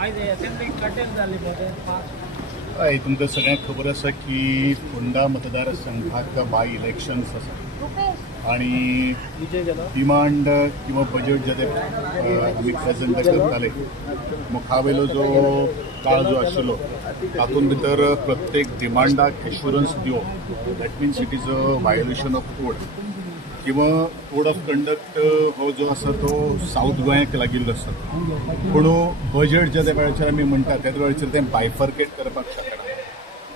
हय तुमकां सगळ्यांक खबर आसा की फोंडा मतदारसंघात बाय इलेक्शन्स आसा आणि डिमांड किंवा बजेट जे आमी प्रेझेंट करताले मुखावेलो जो काळ जो आशिल्लो तातूंत भितर प्रत्येक डिमांडाक एश्युरन्स दिवप that mince it is a violation of code किंवा कोड ऑफ कंडक्ट हो जो आसा तो साऊथ गोंयाक लागिल्लो आसा पूण बजेट ज्या वेळाचेर आमी म्हणटा त्या वेळाचेर तें बायफर्केट करपाक शकना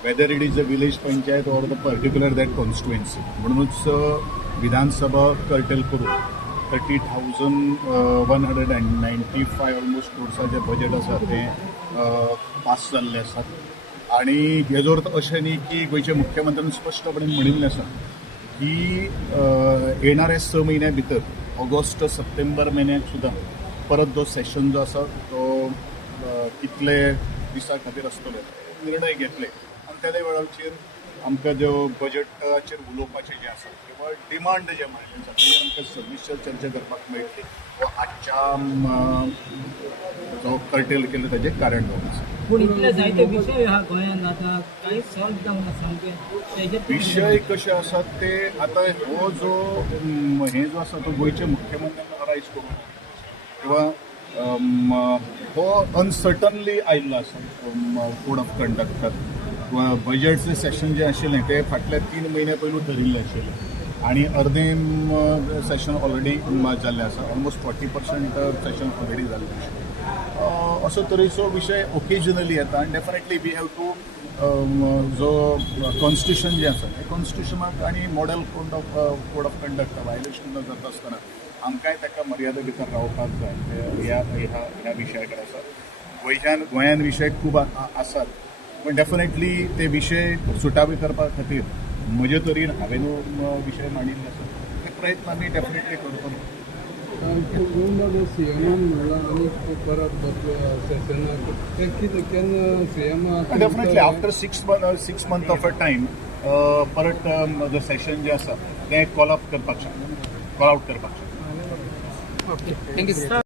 whether it is a village panchayat or the particular that constituency म्हणूनच विधानसभा कर्टेल करून 30,195 ऑलमोस्ट क्रोर्साचें बजेट आसा तें पास जाल्लें आसा आनी हेजो अर्थ अशें न्ही की गोंयचे मुख्यमंत्र्यान स्पश्टपणे म्हणिल्लें आसा की येणाऱ्या 6 महिन्या भितर ऑगस्ट सप्टेंबर म्हयन्याक सुद्दां परत जो सेशन जो आसा तो कितले दिसा खातीर आसतलो निर्णय घेतले आनी त्या वेळाचेर आमकां जो बजेटाचेर उलोवपाचें जें आसा किंवा डिमांड जे मांडले आसा तेजेर आमकां सविस्तर चर्चा करपाक मेळटली वा आजच्या जो कर्टेल केल्लो ताजें कारण जावन आसा पूण इतले जायते विशय ह्या गोंयांत आतां कांय सॉल्व जावना सामके विशय कशे आसात ते आतां हो जो हे जो आसा तो गोंयचे मुख्यमंत्र्यान रायज करून किंवा हो अनसर्टनली आयिल्लो आसा कोड ऑफ कंडक्टात बजेटचें सेशन जें आशिल्लें तें फाटल्या 3 म्हयन्या पयलू ठरिल्लें आशिल्लें आनी अर्दें सेशन ऑलरेडी जाल्लें आसा ऑलमोस्ट 40% सेशन ऑलरेडी जाल्लें आसा असो तरेचो विशय ओकेजनली येता आनी डेफिनेटली वी हॅव टू जो कॉन्स्टिट्युशन जें आसा त्या कॉन्स्टिट्युशनाक आनी model code of conduct violation जाता आसतना आमकांय ताका मर्यादे भितर रावपाक जाय ह्या विशयाकडे आसा गोंयान विशय खूब आसात पण डेफिनेटली ते विशय सुटावे करपा खातीर म्हजे तरेन हांवें विशय मांडिल्ले आसा ते प्रयत्न आमी डेफिनेटली करतलो definitely after 6 months of a time परत जो सेशन जें आसा तें कॉल आउट करपाक शकता थँक्यू